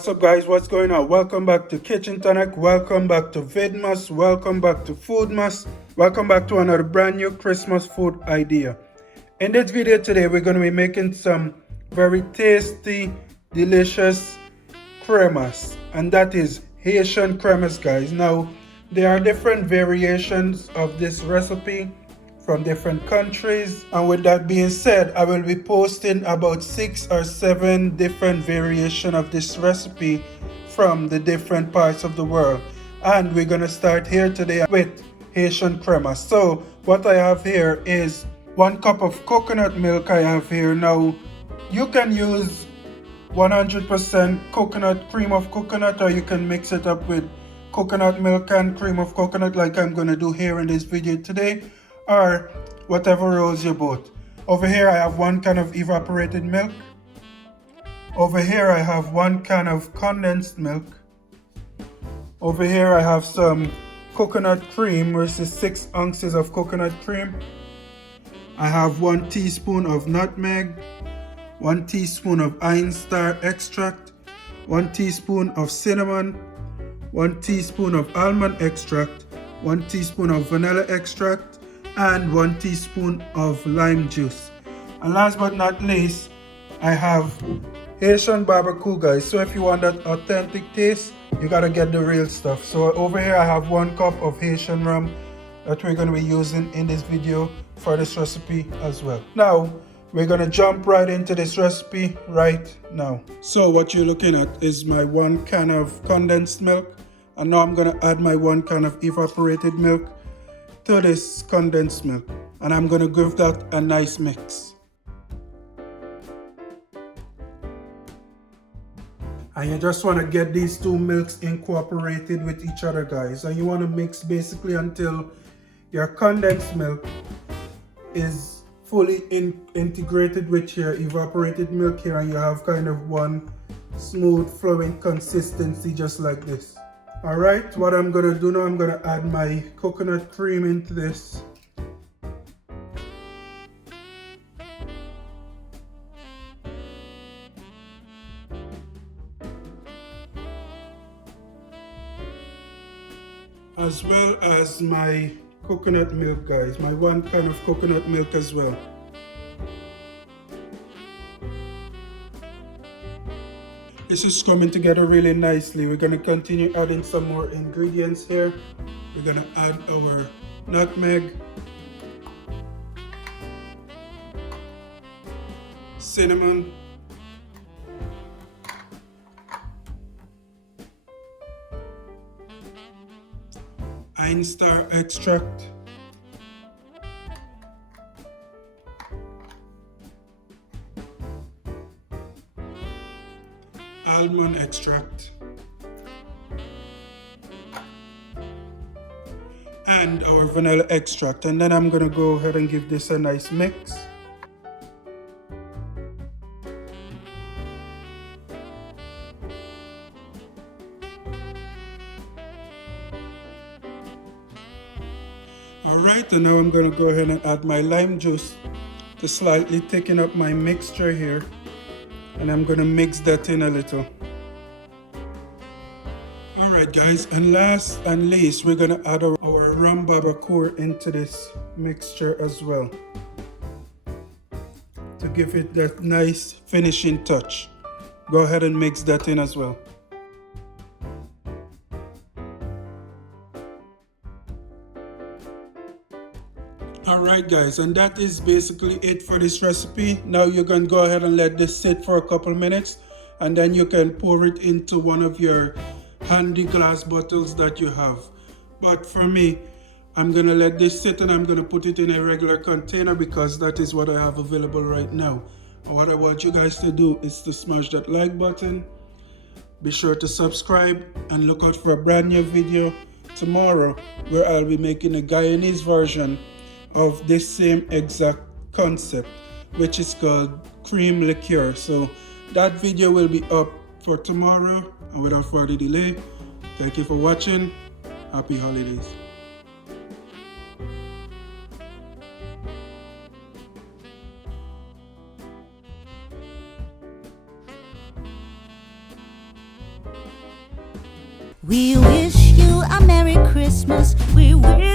What's up guys, what's going on? Welcome back to Kchin Tonic, welcome back to Vidmas, welcome back to Foodmas, welcome back to another brand new Christmas food idea. In this video today we're going to be making some very tasty, delicious cremas, and that is Haitian cremas guys. Now there are different variations of this recipe from different countries, and with that being said, I will be posting about 6 or 7 different variations of this recipe from the different parts of the world, and we're gonna start here today with Haitian crema. So what I have here is 1 cup of coconut milk. I have here. Now you can use 100% coconut, cream of coconut, or you can mix it up with coconut milk and cream of coconut like I'm gonna do here in this video today, or whatever rolls your boat. Over here I have 1 can of evaporated milk. Over here I have 1 can of condensed milk. Over here I have some coconut cream, which is 6 ounces of coconut cream. I have 1 teaspoon of nutmeg, 1 teaspoon of Anise extract, 1 teaspoon of cinnamon, 1 teaspoon of almond extract, 1 teaspoon of vanilla extract, and 1 teaspoon of lime juice. And last but not least, I have Haitian Barbancourt guys. So if you want that authentic taste, you gotta get the real stuff. So over here I have 1 cup of Haitian rum that we're gonna be using in this video for this recipe as well. Now we're gonna jump right into this recipe right now. So what you're looking at is my 1 can of condensed milk, and now I'm gonna add my 1 can of evaporated milk to this condensed milk, and I'm gonna give that a nice mix. And you just want to get these 2 milks incorporated with each other guys, and you want to mix basically until your condensed milk is fully integrated with your evaporated milk here, and you have kind of one smooth flowing consistency just like this. Alright, what I'm gonna do now, I'm gonna add my coconut cream into this. As well as my coconut milk guys, my 1 can of coconut milk as well. This is coming together really nicely. We're going to continue adding some more ingredients here. We're going to add our nutmeg, cinnamon, Anise extract, almond extract, and our vanilla extract, and then I'm gonna go ahead and give this a nice mix. Alright, and now I'm gonna go ahead and add my lime juice to slightly thicken up my mixture here. And I'm gonna mix that in a little. Alright guys, and last and least, we're gonna add our rum Barbancourt into this mixture as well, to give it that nice finishing touch. Go ahead and mix that in as well. Alright guys, and that is basically it for this recipe. Now you can go ahead and let this sit for a couple minutes, and then you can pour it into one of your handy glass bottles that you have. But for me, I'm gonna let this sit and I'm gonna put it in a regular container because that is what I have available right now. And what I want you guys to do is to smash that like button. Be sure to subscribe and look out for a brand new video tomorrow where I'll be making a Guyanese version of this same exact concept, which is called cream liqueur. So that video will be up for tomorrow, and without further delay, thank you for watching. Happy holidays. We wish you a Merry Christmas. We wish